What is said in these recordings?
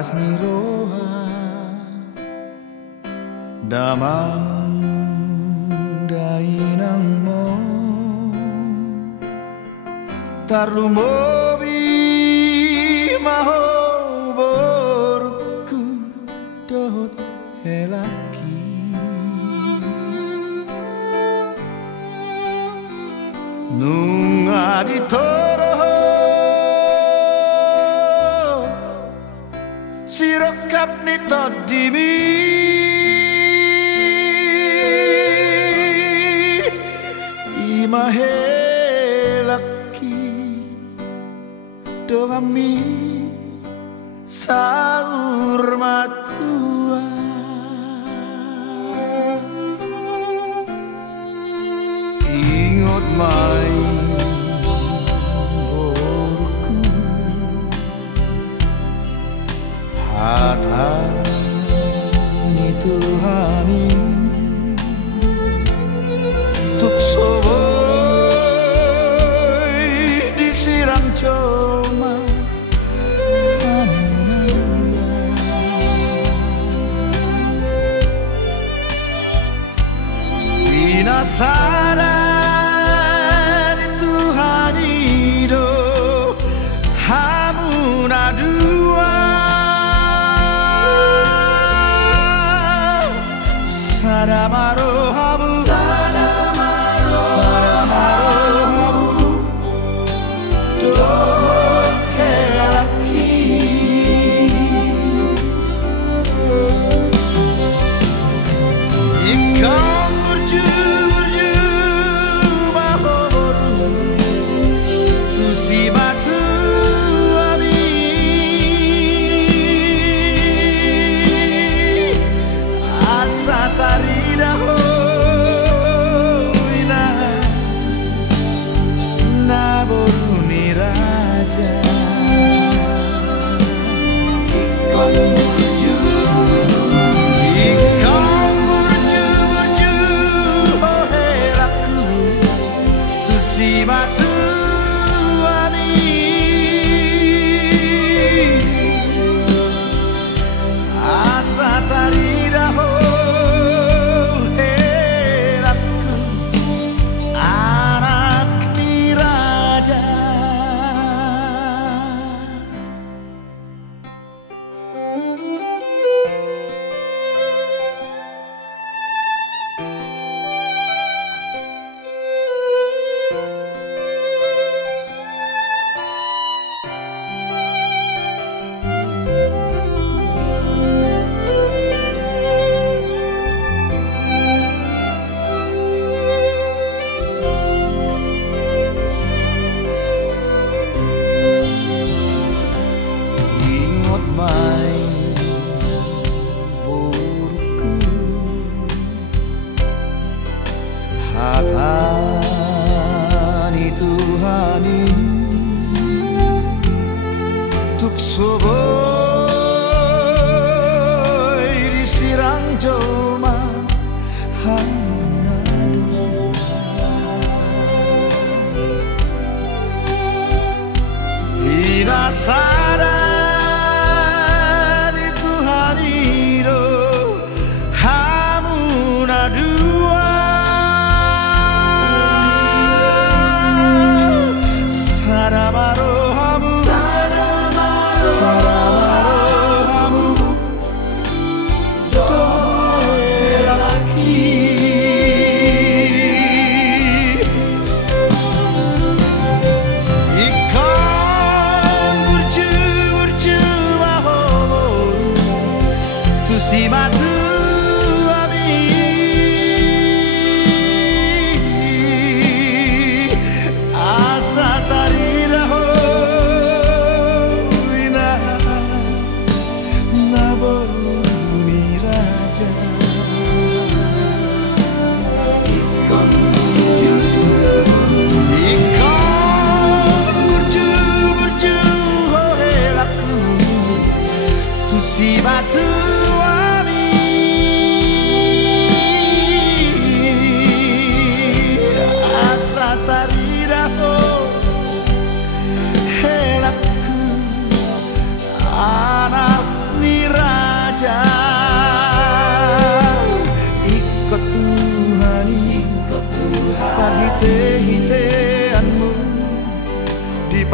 Asmiroha damang dainang mo tarlumobi maho borku dot helaki nunga ditoroho sirokap ni todimi imahelaki doami saur matua ingot main borku hatani Tuhani tuk soboi disiram coma Inasadar Tuhani do hamuna dua Sadamaro habu Sadamaro habu do helaki Ikam berju mahoru Tusi batu abi Asa tarida hoina Naboru ni raja Ikam berju ohelaku Tusi batu abi Asa tarida ohelaku Anak ni raja Ingot main burku hatani Tuhani tuk soboi disirang joma hanadu Inasadar Tuhani do hamuna dua Sadamaro hamu Sadamaro hamu do helaki Ikam berju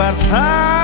bersama.